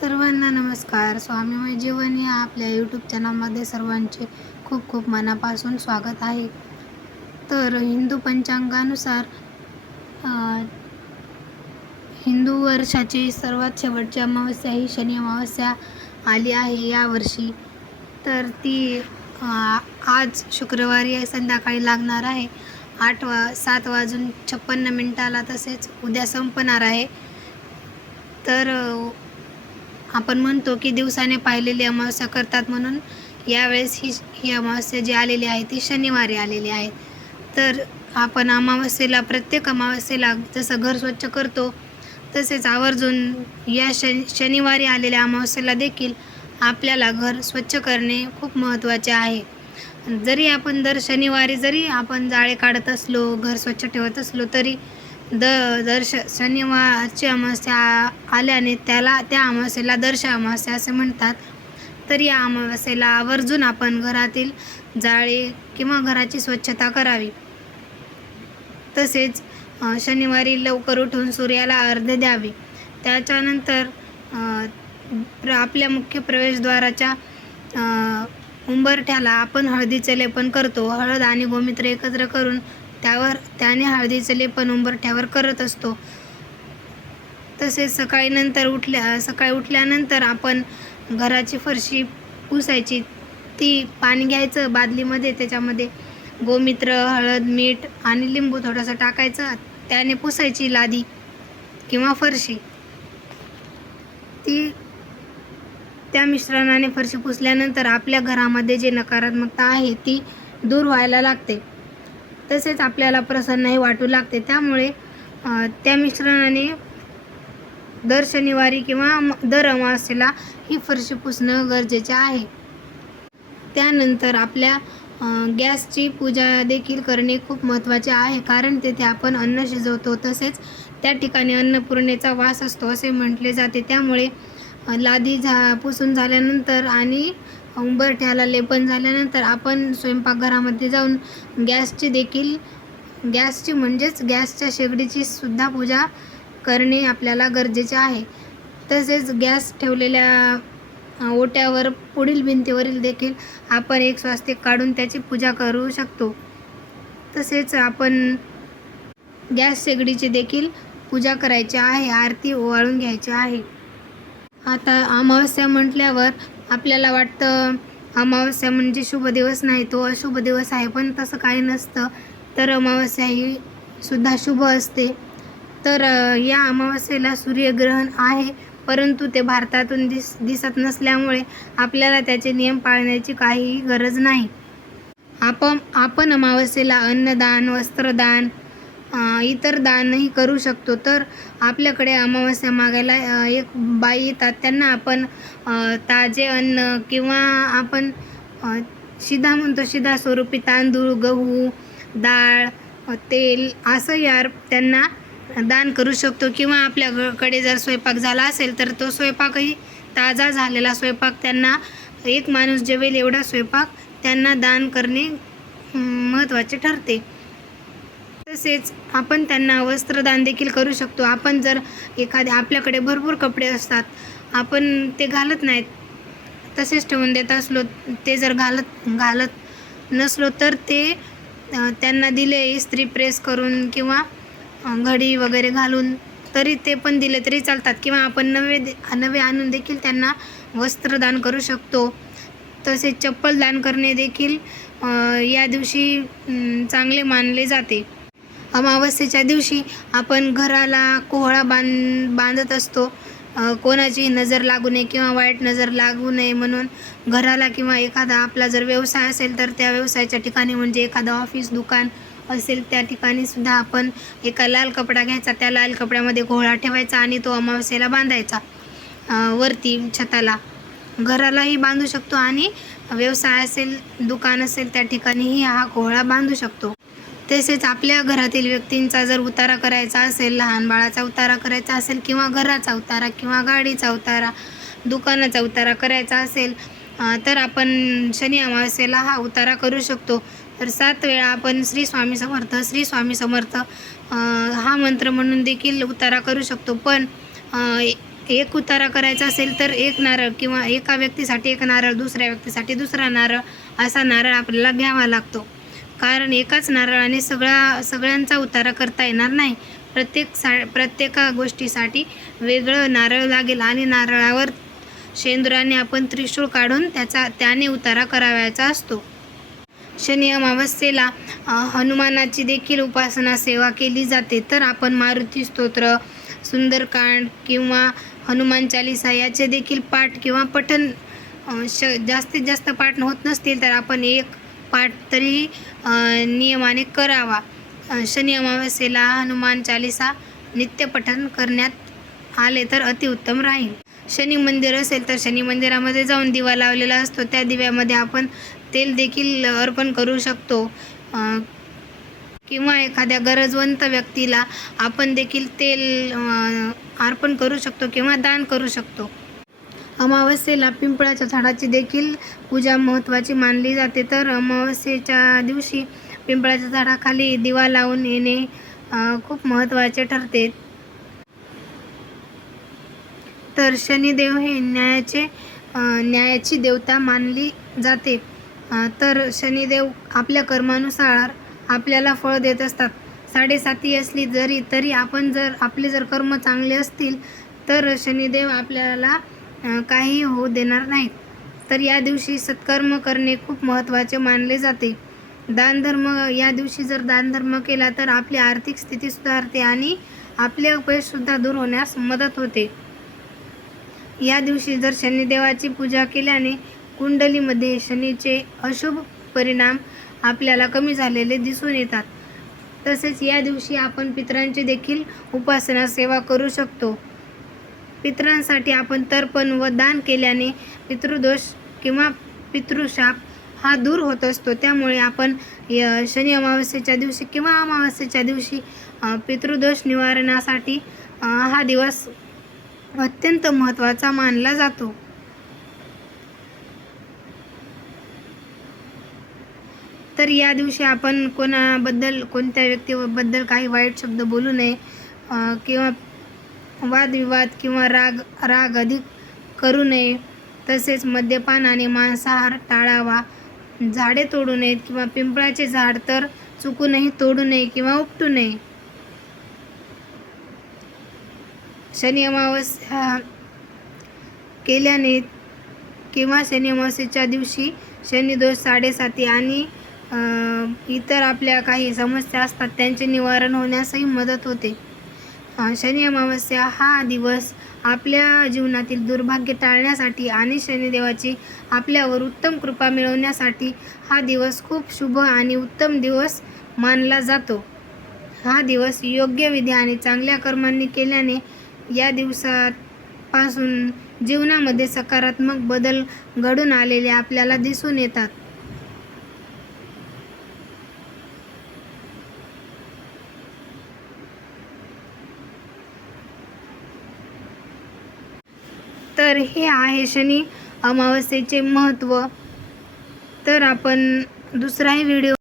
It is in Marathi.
सर्वांना नमस्कार. स्वामीमय जीवन या आपल्या यूट्यूब चॅनलमध्ये सर्वांचे खूप खूप मनापासून स्वागत आहे. तर हिंदू पंचांगानुसार हिंदू वर्षाची सर्वात शेवटची अमावस्या ही शनी अमावस्या आली आहे यावर्षी तर ती आज शुक्रवारी संध्याकाळी लागणार आहे. आठ वा सात वाजून छप्पन्न मिनटाला तसेच उद्या संपणार आहे. तर आपण म्हणतो की दिवसाने पाहिलेली अमावस्या करतात म्हणून यावेळेस ही ही अमावस्या जी आलेली आहे ती शनिवारी आलेली आहे. तर आपण अमावस्येला प्रत्येक अमावस्येला जसं घर स्वच्छ करतो तसेच आवर्जून या शन शनिवारी आलेल्या अमावस्येला देखील आपल्याला घर स्वच्छ करणे खूप महत्त्वाचे आहे. जरी आपण दर शनिवारी जरी आपण जाळे काढत असलो घर स्वच्छ ठेवत असलो तरी द दर्श शनिवारची अमावस्या आल्याने त्याला त्या अमावस्येला दर्श अमावस्या असे म्हणतात. तर या अमावस्येला आवर्जून आपण घरातील जाळे किंवा घराची स्वच्छता करावी. तसेच शनिवारी लवकर उठून सूर्याला अर्ध द्यावे. त्याच्यानंतर प्र आपल्या मुख्य प्रवेशद्वाराच्या उंबरठ्याला आपण हळदीचे लेपन करतो. हळद आणि गोमित्र एकत्र करून त्यावर त्याने हळदीचे लेपन उंबरठ्यावर करत असतो. तसेच सकाळी नंतर उठल्या सकाळी उठल्यानंतर आपण घराची फरशी पुसायची. ती पाणी घ्यायचं बादलीमध्ये त्याच्यामध्ये गोमित्र हळद मीठ आणि लिंबू थोडंसं टाकायचं. त्याने पुसायची लादी किंवा फरशी. ती त्या मिश्रणाने फरशी पुसल्यानंतर आपल्या घरामध्ये जे नकारात्मकता आहे ती दूर व्हायला लागते. तसेच आपल्याला प्रसन्नही वाटू लागते. त्यामुळे त्या मिश्रणाने दर शनिवारी किंवा दर अमावास्येला ही फरशी पुसणं गरजेचे आहे. त्यानंतर आपल्या गॅसची पूजा देखील करणे खूप महत्त्वाचे आहे. कारण तेथे आपण अन्न शिजवतो. तसेच त्या ठिकाणी अन्नपूर्णेचा वास असतो असे म्हटले जाते. त्यामुळे लादी झा पुसून झाल्यानंतर आणि उंबरठ्याला लेपन झाल्यानंतर आपण स्वयंपाकघरामध्ये जाऊन गॅसची देखील गॅसची म्हणजेच गॅसच्या शेगडीची सुद्धा पूजा करणे आपल्याला गरजेचे आहे. तसेच गॅस ठेवलेल्या ओट्यावर पुढील भिंतीवरील देखील आपण एक स्वास्तिक काढून त्याची पूजा करू शकतो. तसेच आपण गॅस शेगडीची देखील पूजा करायची आहे आरती ओवाळून घ्यायची आहे. आता अमावस्या म्हटल्यावर आपल्याला वाटतं अमावस्या म्हणजे शुभ दिवस नाही तो अशुभ दिवस आहे पण तसं काही नसतं. तर अमावस्या ही सुद्धा शुभ असते. तर या अमावस्येला सूर्यग्रहण आहे परंतु ते भारतातून दिस दिसत नसल्यामुळे आपल्याला त्याचे नियम पाळण्याची काहीही गरज नाही. आपण आपण अमावस्येला अन्नदान वस्त्रदान इतर दानही करू शकतो. तर आपल्याकडे अमावस्या मागायला एक बाई येतात. त्यांना आपण ताजे अन्न किंवा आपण शिधा म्हणतो शिधा स्वरूपी तांदूळ गहू डाळ तेल असं यार त्यांना दान करू शकतो. किंवा आपल्याकडे जर स्वयंपाक झाला असेल तर तो स्वयंपाकही ताजा झालेला स्वयंपाक त्यांना एक माणूस जेवेल एवढा स्वयंपाक त्यांना दान करणे महत्त्वाचे ठरते. तसेच आपण त्यांना वस्त्रदान देखील करू शकतो. आपण जर एखाद्या आपल्याकडे भरपूर कपडे असतात आपण ते घालत नाहीत तसेच ठेवून देत असलो ते जर घालत घालत नसलो तर ते त्यांना दिले इस्त्री प्रेस करून किंवा घडी वगैरे घालून तरी ते पण दिले तरी चालतात किंवा आपण नवे नवे आणून देखील त्यांना वस्त्रदान करू शकतो. तसेच चप्पल दान करणे देखील या दिवशी चांगले मानले जाते. अमावस्येच्या दिवशी आपण घराला कोहळा बांध बांधत असतो. कोणाची नजर लागू नये किंवा वाईट नजर लागू नये म्हणून घराला किंवा एखादा आपला जर व्यवसाय असेल तर त्या व्यवसायाच्या ठिकाणी म्हणजे एखादं ऑफिस दुकान असेल त्या ठिकाणी सुद्धा आपण एका लाल कपडा घ्यायचा. त्या लाल कपड्यामध्ये कोहळा ठेवायचा आणि तो अमावस्येला बांधायचा वरती छताला. घरालाही बांधू शकतो आणि व्यवसाय असेल दुकान असेल त्या ठिकाणीही हा कोहळा बांधू शकतो. तसेच आपल्या घरातील व्यक्तींचा जर उतारा करायचा असेल लहान बाळाचा उतारा करायचा असेल किंवा घराचा उतारा किंवा गाडीचा उतारा दुकानाचा उतारा करायचा असेल तर आपण शनी अमावस्येला हा उतारा करू शकतो. तर सात वेळा आपण श्री स्वामी समर्थ श्री स्वामी समर्थ हा मंत्र म्हणून देखील उतारा करू शकतो. पण एक उतारा करायचा असेल तर एक नारळ किंवा एका व्यक्तीसाठी एक नारळ दुसऱ्या व्यक्तीसाठी दुसरा नारळ असा नारळ आपल्याला घ्यावा लागतो. कारण एकाच नारळाने सगळा सगळ्यांचा उतारा करता येणार नाही. प्रत्येक सा प्रत्येका गोष्टीसाठी वेगळं नारळ लागेल आणि नारळावर शेंदुराने आपण त्रिशूळ काढून त्याचा त्याने उतारा करावयाचा असतो. शनी अमावस्येला हनुमानाची देखील उपासना सेवा केली जाते. तर आपण मारुती स्तोत्र सुंदरकांड किंवा हनुमान चालिसा याचे देखील पाठ किंवा पठन श जास्तीत जास्त पाठ होत नसतील तर आपण एक पाठ तरी नियमाने करावा. शनि शनी अमावस्येला हनुमान चालिसा नित्यपठन करण्यात आले तर अतिउत्तम राहील. शनी मंदिर असेल तर शनी मंदिरामध्ये जाऊन दिवा लावलेला असतो. त्या दिव्यामध्ये आपण तेल देखील अर्पण करू शकतो. किंवा एखाद्या गरजवंत व्यक्तीला आपण देखील तेल अर्पण करू शकतो किंवा दान करू शकतो. अमावस्येला पिंपळाच्या झाडाची देखील पूजा महत्त्वाची मानली जाते. तर अमावस्येच्या दिवशी पिंपळाच्या झाडाखाली दिवा लावून येणे खूप महत्त्वाचे ठरते. तर शनिदेव हे न्यायाचे न्यायाची देवता मानली जाते. तर शनिदेव आपल्या कर्मानुसार आपल्याला फळ देत असतात. साडेसाती असली जरी तरी आपण जर आपले जर कर्म चांगले असतील तर शनिदेव आपल्याला काही होऊ देणार नाहीत तर या दिवशी सत्कर्म करणे खूप महत्त्वाचे मानले जाते. दानधर्म या दिवशी जर दानधर्म केला तर आपली आर्थिक स्थिती सुधारते आणि आपले अपयशसुद्धा दूर होण्यास मदत होते. या दिवशी जर शनिदेवाची पूजा केल्याने कुंडलीमध्ये शनीचे अशुभ परिणाम आपल्याला कमी झालेले दिसून येतात. तसेच या दिवशी आपण पितरांची देखील उपासना सेवा करू शकतो. पितरांसाठी आपण तर्पण व दान केल्याने पितृदोष किंवा पितृशाप हा दूर होत असतो. त्यामुळे आपण य- शनी अमावस्येच्या दिवशी किंवा अमावस्येच्या दिवशी पितृदोष निवारणासाठी हा दिवस अत्यंत महत्त्वाचा मानला जातो. तर या दिवशी आपण कोणाबद्दल कोणत्या व्यक्तीबद्दल काही वाईट शब्द बोलू नये किंवा वादविवाद किंवा राग राग अधिक करू नये. तसेच मद्यपान आणि मांसाहार टाळावा. झाडे तोडू नयेत किंवा पिंपळाचे झाड तर चुकूनही तोडू नये किंवा उपटू नये. शनी अमावस्या केल्याने किंवा शनी अमावस्येच्या दिवशी शनिदोष साडेसाती आणि इतर आपल्या काही समस्या असतात त्यांचे निवारण होण्यासही मदत होते. शनी अमावस्या हा दिवस आपल्या जीवनातील दुर्भाग्य टाळण्यासाठी आणि शनिदेवाची आपल्यावर उत्तम कृपा मिळवण्यासाठी हा दिवस खूप शुभ आणि उत्तम दिवस मानला जातो. हा दिवस योग्य विधी आणि चांगल्या कर्मांनी केल्याने या दिवसापासून जीवनामध्ये सकारात्मक बदल घडून आलेले आपल्याला दिसून येतात. तर हे आहे शनी अमावस्येचे महत्त्व तर आपण दुसराही व्हिडिओ